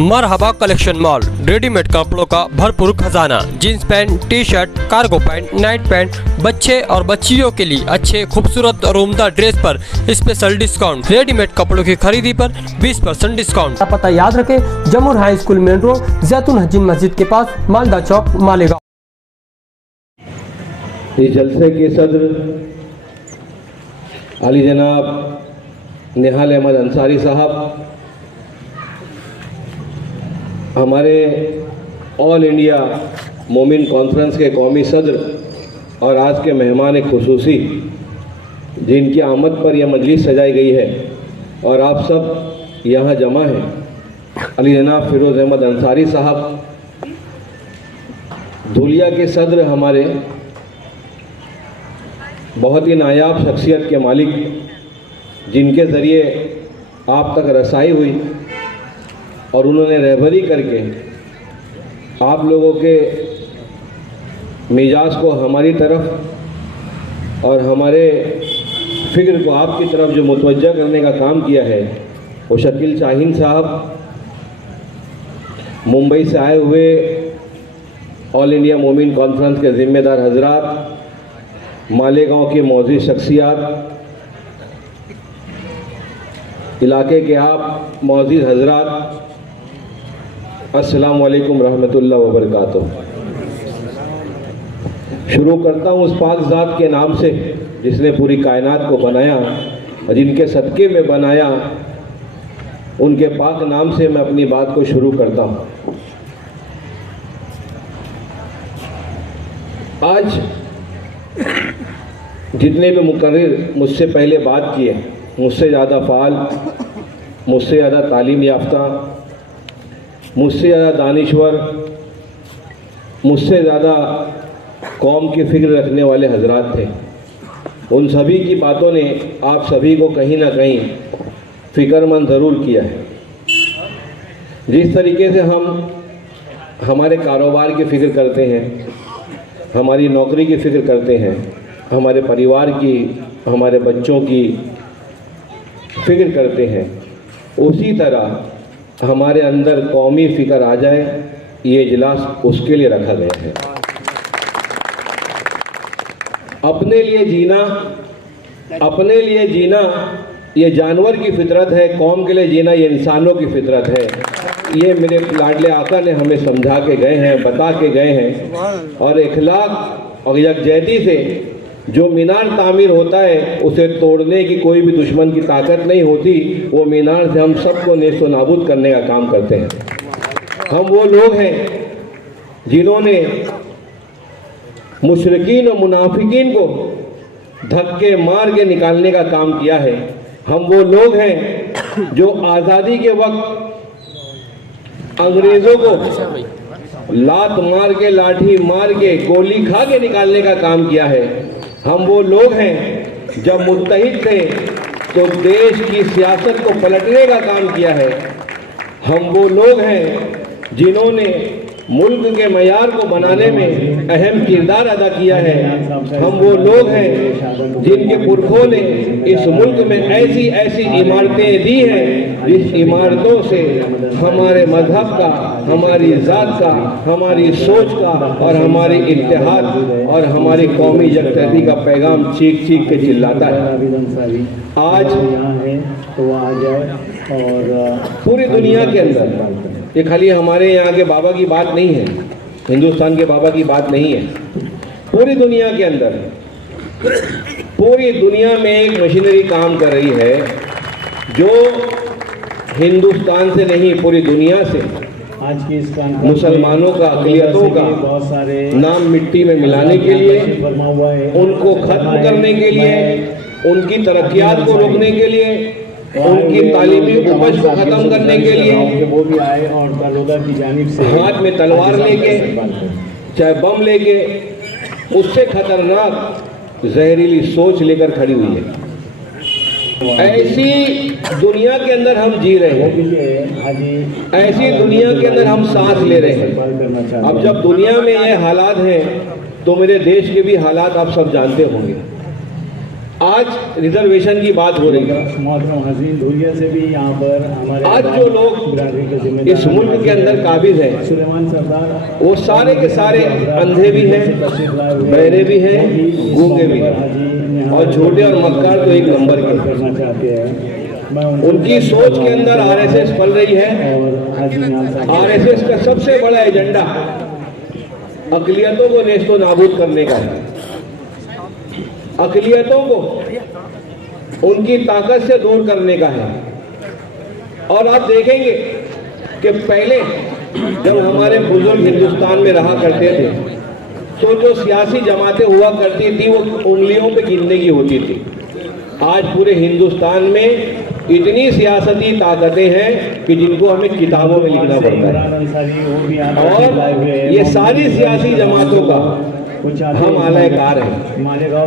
मरहबा collection mall, readymade कपड़ों का भरपूर खजाना। Jeans pant, T shirt, cargo pant, night pant, बच्चे और बच्चियों के लिए अच्छे खूबसूरत और उम्दा ड्रेस पर स्पेशल डिस्काउंट। रेडीमेड कपड़ों की खरीदी पर 20% डिस्काउंट। पता याद रखें, जमूर हाई स्कूल मेन रोड, जैतून हजीन मस्जिद के पास, मालदा चौक, मालेगांव। इस जलसे के सदर अली जनाब निहाल अहमद अंसारी साहब, हमारे ऑल इंडिया मोमिन कॉन्फ्रेंस के कौमी सदर और आज के मेहमान खुसूसी जिनकी आमद पर यह मजलिस सजाई गई है और आप सब यहाँ जमा हैं, अली जनाब फिरोज़ अहमद अंसारी साहब, धुलिया के सदर, हमारे बहुत ही नायाब शख्सियत के मालिक, जिनके ज़रिए आप तक रसाई हुई और उन्होंने रहबरी करके आप लोगों के मिजाज को हमारी तरफ और हमारे फ़िक्र को आपकी तरफ जो मुतवज्जा करने का काम किया है, वो शकील शाहीन साहब, मुंबई से आए हुए ऑल इंडिया मोमिन कॉन्फ्रेंस के ज़िम्मेदार हजरात, मालेगांव की मौजूद शख्सियात, इलाके के आप मौजूद हजरात, अस्सलाम वालेकुम रहमतुल्लाह व बरकातुहू। शुरू करता हूँ उस पाक ज़ात के नाम से जिसने पूरी कायनात को बनाया और जिनके सदक़े में बनाया, उनके पाक नाम से मैं अपनी बात को शुरू करता हूँ। आज जितने भी मुकर्रिर मुझसे पहले बात किए, मुझसे ज़्यादा फ़ाल, मुझसे ज़्यादा तालीम याफ्ता, मुझसे ज़्यादा दानिश्वर, मुझसे ज़्यादा कौम की फ़िक्र रखने वाले हजरात थे। उन सभी की बातों ने आप सभी को कहीं ना कहीं फ़िक्रमंद ज़रूर किया है। जिस तरीके से हम हमारे कारोबार की फ़िक्र करते हैं, हमारी नौकरी की फ़िक्र करते हैं, हमारे परिवार की, हमारे बच्चों की फ़िक्र करते हैं, उसी तरह हमारे अंदर कौमी फ़िक्र आ जाए, ये इजलास उसके लिए रखा गया है। अपने लिए जीना ये जानवर की फितरत है, कौम के लिए जीना ये इंसानों की फितरत है। ये मेरे लाडले आका ने हमें समझा के गए हैं, बता के गए हैं। और इखलाक और यकजहती से जो मीनार तामीर होता है, उसे तोड़ने की कोई भी दुश्मन की ताकत नहीं होती। वो मीनार से हम सबको नेस्त नाबूद करने का काम करते हैं। हम वो लोग हैं जिन्होंने मुशरिकीन और मुनाफिकीन को धक्के मार के निकालने का काम किया है। हम वो लोग हैं जो आज़ादी के वक्त अंग्रेज़ों को लात मार के, लाठी मार के, गोली खा के निकालने का काम किया है। हम वो लोग हैं जब मुत्तहिद थे तो देश की सियासत को पलटने का काम किया है। हम वो लोग हैं जिन्होंने मुल्क के मयार को बनाने में अहम किरदार अदा किया है। हम वो लोग हैं जिनके पुरखों ने इस मुल्क में ऐसी ऐसी इमारतें दी हैं जिस इमारतों से हमारे मजहब का, हमारी ज़ात का, हमारी सोच का और हमारे इत्तेहाद और हमारी कौमी यकजहती का पैगाम चीख चीख के चिल्लाता है। आज तो आ जाए और पूरी दुनिया के अंदर, ये खाली हमारे यहाँ के बाबा की बात नहीं है, हिंदुस्तान के बाबा की बात नहीं है, पूरी दुनिया के अंदर, पूरी दुनिया में एक मशीनरी काम कर रही है जो हिंदुस्तान से नहीं, पूरी दुनिया से आज की इस मुसलमानों का, अक़लियतों का बहुत सारे नाम मिट्टी में मिलाने के लिए, उनको ख़त्म करने के लिए, उनकी तरक्यात को रोकने के लिए, उनकी तालीमी उपज को ख़त्म करने के लिए वो भी आए और बड़ौदा की जानिब से हाथ में तलवार लेके, चाहे बम लेके, उससे खतरनाक जहरीली सोच लेकर खड़ी हुई है। ऐसी दुनिया के अंदर हम जी रहे हैं, ऐसी दुनिया के अंदर हम सांस ले रहे हैं। अब जब दुनिया में ये हालात हैं तो मेरे देश के भी हालात आप सब जानते होंगे। आज रिजर्वेशन की बात हो रही है। मोहतरम हसीन धुलिया से भी यहाँ पर हमारे आज जो लोग बिरादरी के जिम्मेदार इस मुल्क के अंदर काबिज हैं, सुलेमान सरदार वो सारे के सारे अंधे भी हैं, बहरे भी हैं, गूंगे भी हैं, और छोटे और मक्कार तो एक नंबर के। करना चाहते हैं। मैं उनकी सोच के अंदर आरएसएस पल रही है। और हाजी निहाल साहब आरएसएस का सबसे बड़ा एजेंडा अक़लियतों को नेस्तो नाबूद करने का है। अक़लियतों को उनकी ताकत से दूर करने का है। और आप देखेंगे कि पहले जब हमारे बुजुर्ग हिंदुस्तान में रहा करते थे तो जो सियासी जमातें हुआ करती थी वो उंगलियों पे गिनने की होती थी। आज पूरे हिंदुस्तान में इतनी सियासती ताकतें हैं कि जिनको हमें किताबों में लिखना पड़ता है। और ये सारी सियासी जमातों का हम आलाकार हैं,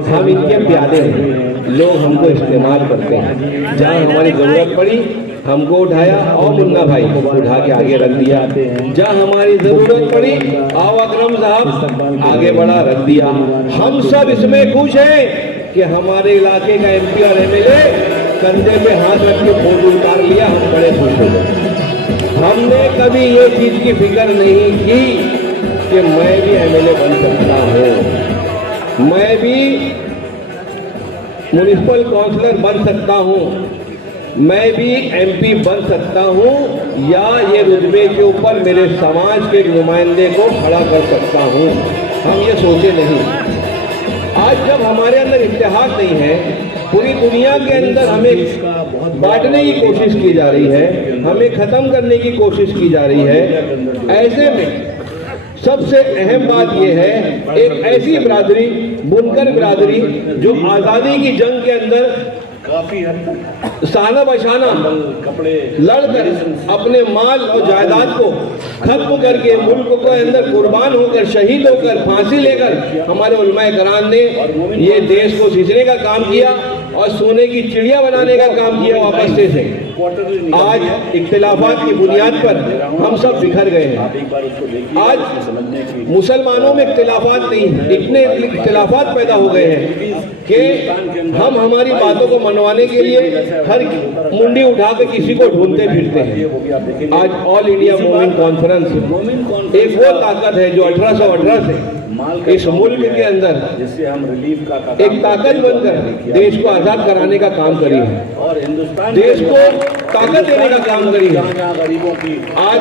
हम इनके प्यादे हैं। लोग हमको इस्तेमाल करते हैं। जहाँ हमारी ज़रूरत पड़ी हमको उठाया और मुन्ना भाई को उठा के आगे रख दिया। जहाँ हमारी ज़रूरत पड़ी आओ अकरम साहब आगे बढ़ा रख दिया। हम सब इसमें खुश हैं कि हमारे इलाके का एमपी और एमएलए कंधे पे हाथ रख के फोटो उतार लिया। हम बड़े खुश हो गए। हमने कभी ये चीज़ की फिक्र नहीं की कि मैं भी एमएलए बन सकता हूँ, मैं भी म्युनिसिपल काउंसलर बन सकता हूँ, मैं भी एमपी बन सकता हूँ, या ये रुतबे के ऊपर मेरे समाज के नुमाइंदे को खड़ा कर सकता हूँ। हम ये सोचे नहीं। आज जब हमारे अंदर इत्तेहाद नहीं है, पूरी दुनिया के अंदर हमें बांटने की कोशिश की जा रही है, हमें ख़त्म करने की कोशिश की जा रही है। ऐसे में सबसे अहम बात यह है, एक ऐसी बिरादरी, बुनकर बिरादरी, जो आज़ादी की जंग के अंदर काफी हद तक साना बशाना कपड़े लड़कर अपने माल और जायदाद को खत्म करके मुल्क के अंदर कुर्बान होकर, शहीद होकर, फांसी लेकर हमारे उलमाए कराम ने ये देश को सींचने का काम किया और सोने की चिड़िया बनाने का काम किया वापस से। आज इख्तिलाफात की बुनियाद पर हम सब बिखर गए हैं। आज मुसलमानों में इख्तिलाफात नहीं, इतने इख्तिलाफात पैदा हो गए हैं कि हम हमारी बातों को मनवाने के लिए हर मुंडी उठाकर किसी को ढूंढते फिरते हैं। आज ऑल इंडिया मोमिन कॉन्फ्रेंस एक वो ताकत है जो 1818 से इस मुल्क के अंदर जिससे हम रिलीफ का एक ताकत बनकर देश को आजाद कराने का काम करी है और हिंदुस्तान देश को ताकत देने का काम करी है। गरीबों की आज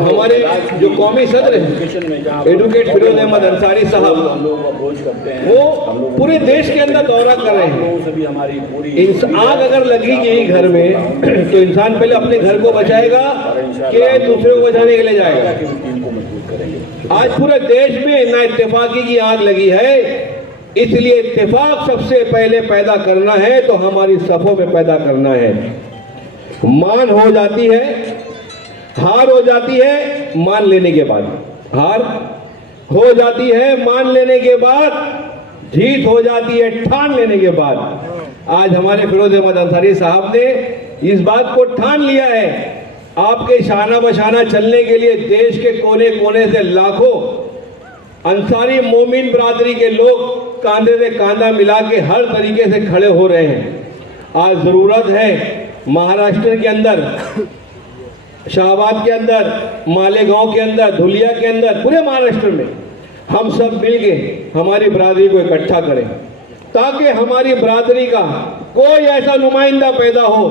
हमारे जो कौमी सदर हैं एडवोकेट फिरोज अहमद अंसारी साहब, लोग अप्रोच करते हैं, वो पूरे देश के अंदर दौरा कर रहे हैं। सभी हमारी पूरी आग अगर लगी यही घर में तो इंसान पहले अपने घर को बचाएगा कि दूसरे को बचाने के लिए जाएगा। टीम को मजबूत करेंगे। आज पूरे देश में ना इत्तेफाकी की आग लगी है, इसलिए इत्तेफाक सबसे पहले पैदा करना है तो हमारी सफों में पैदा करना है। मान हो जाती है, हार हो जाती है मान लेने के बाद, हार हो जाती है मान लेने के बाद, जीत हो जाती है ठान लेने के बाद। आज हमारे फिरोज अहमद अंसारी साहब ने इस बात को ठान लिया है। आपके शाना बशाना चलने के लिए देश के कोने कोने से लाखों अंसारी मोमिन बिरादरी के लोग कांधे से कांधा मिला के हर तरीके से खड़े हो रहे हैं। आज जरूरत है महाराष्ट्र के अंदर, शाहबाद के अंदर, मालेगांव के अंदर, धुलिया के अंदर, पूरे महाराष्ट्र में हम सब मिलके हमारी बिरादरी को इकट्ठा करें ताकि हमारी बिरादरी का कोई ऐसा नुमाइंदा पैदा हो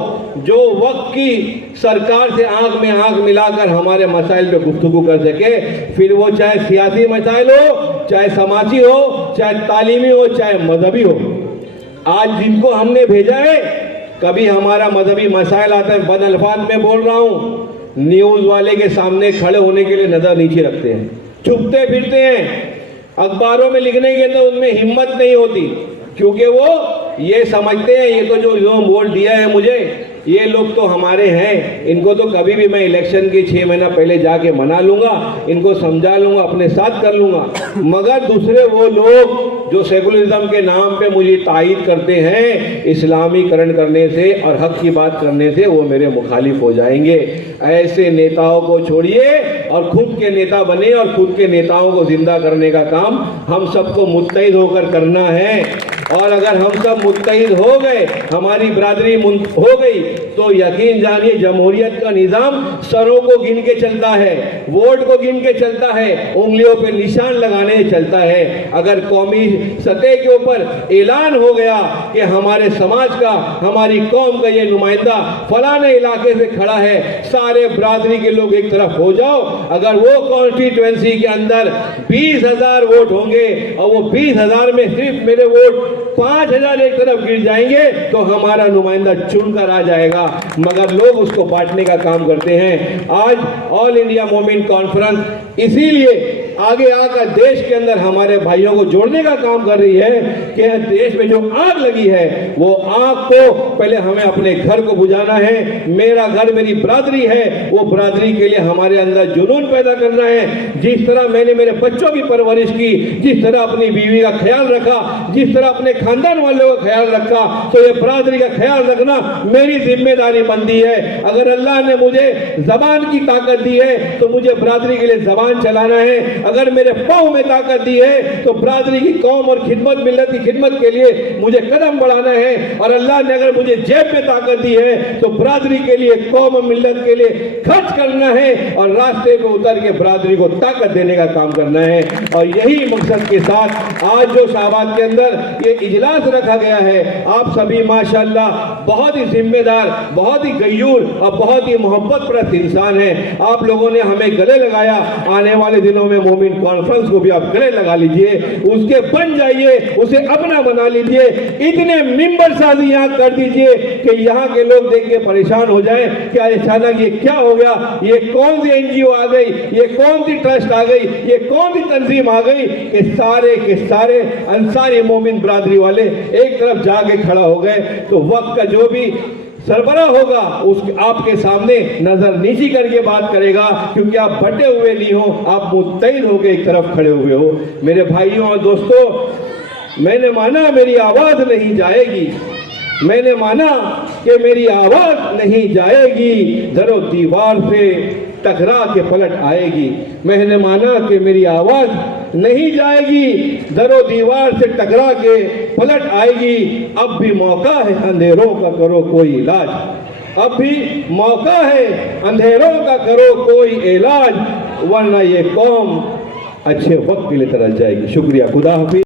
जो वक्त की सरकार से आंख में आंख मिलाकर हमारे मसाइल पे गुफ्तगू कर सके। फिर वो चाहे सियासी मसाइल हो, चाहे समाजी हो, चाहे तालीमी हो, चाहे मजहबी हो। आज जिनको हमने भेजा है, कभी हमारा मजहबी मसाइल आता है, बद अल्फाज में बोल रहा हूँ, न्यूज़ वाले के सामने खड़े होने के लिए नजर नीचे रखते हैं, छुपते फिरते हैं, अखबारों में लिखने के अंदर उनमें हिम्मत नहीं होती, क्योंकि वो ये समझते हैं ये तो जो इन्होंने वोट दिया है मुझे, ये लोग तो हमारे हैं, इनको तो कभी भी मैं इलेक्शन के 6 महीना पहले जाके मना लूंगा, इनको समझा लूंगा, अपने साथ कर लूंगा। मगर दूसरे वो लोग जो सेकुलरिज्म के नाम पे मुझे तायद करते हैं इस्लामीकरण करने से और हक की बात करने से, वो मेरे मुखालिफ हो जाएंगे। ऐसे नेताओं को छोड़िए और खुद के नेता बने और खुद के नेताओं को जिंदा करने का काम हम सबको मुत्तहिद होकर करना है। और अगर हम सब मुत्तहिद हो गए, हमारी बरादरी हो गई, तो यकीन जानिए जमहूरियत का निज़ाम सरों को गिन के चलता है, वोट को गिन के चलता है, उंगलियों पे निशान लगाने चलता है। अगर कौमी सतह के ऊपर ऐलान हो गया कि हमारे समाज का, हमारी कौम का ये नुमाइंदा फलाने इलाके से खड़ा है, सारे बरादरी के लोग एक तरफ हो जाओ। अगर वो कॉन्स्टिट्यूएंसी के अंदर 20,000 वोट होंगे और वो 20,000 में सिर्फ मेरे वोट 5,000 एक तरफ गिर जाएंगे तो हमारा नुमाइंदा चुनकर आ जाएगा, मगर लोग उसको बांटने का काम करते हैं। आज ऑल इंडिया मोमिन कॉन्फ्रेंस इसीलिए आगे आकर देश के अंदर हमारे भाइयों को जोड़ने का काम कर रही है कि देश में जो आग लगी है वो आग को पहले हमें अपने घर को बुझाना है। मेरा घर मेरी बरादरी है, वो बरादरी के लिए हमारे अंदर जुनून पैदा करना है। जिस तरह मैंने मेरे बच्चों की परवरिश की, जिस तरह अपनी बीवी का ख्याल रखा, जिस तरह अपने खानदान वालों का ख्याल रखा, तो ये बरादरी का ख्याल रखना मेरी जिम्मेदारी बनती है। अगर अल्लाह ने मुझे जबान की ताकत दी है तो मुझे बरादरी के लिए जबान चलाना है। अगर मेरे पाँव में ताकत दी है तो बरादरी की कौम और खिदमत, मिल्लत की खिदमत के लिए मुझे कदम बढ़ाना है। और अल्लाह ने अगर मुझे जेब में ताकत दी है तो बरादरी के लिए, कौम और मिल्लत के लिए खर्च करना है और रास्ते पे उतर के बरादरी को ताकत देने का काम करना है। और यही मकसद के साथ आज जो शाहबाद के अंदर ये इजलास रखा गया है, आप सभी माशाअल्लाह बहुत ही जिम्मेदार, बहुत ही गयूर और बहुत ही मोहब्बत प्रस्त इंसान हैं। आप लोगों ने हमें गले लगाया। आने वाले दिनों में मोमिन कॉन्फ्रेंस को भी आप गले लगा लीजिए, उसके बन जाइए, उसे अपना बना लीजिए। इतने मिंबर साजी यहाँ कर दीजिए कि यहाँ के लोग देख के परेशान हो जाए कि अचानक ये क्या हो गया, ये कौन सी एनजीओ आ गई, ये कौन सी ट्रस्ट आ गई, ये कौन सी तंजीम आ गई कि सारे के सारे अंसारी मोमिन बरादरी वाले एक तरफ जाके खड़ा हो गए। तो वक्त का जो भी सरबराह होगा उस आपके सामने नजर नीची करके बात करेगा, क्योंकि आप बटे हुए नहीं हो, आप मुत्तहिद होकर एक तरफ खड़े हुए हो। मेरे भाइयों और दोस्तों, मैंने माना मेरी आवाज नहीं जाएगी, मैंने माना कि मेरी आवाज नहीं जाएगी, दरो दीवार से टकरा के पलट आएगी। मैंने माना कि मेरी आवाज नहीं जाएगी, दरो दीवार से टकरा के पलट आएगी। अब भी मौका है, अंधेरों का करो कोई इलाज, अब भी मौका है, अंधेरों का करो कोई इलाज, वरना ये कौम अच्छे वक्त के लिए तरस जाएगी। शुक्रिया, खुदा हाफिज।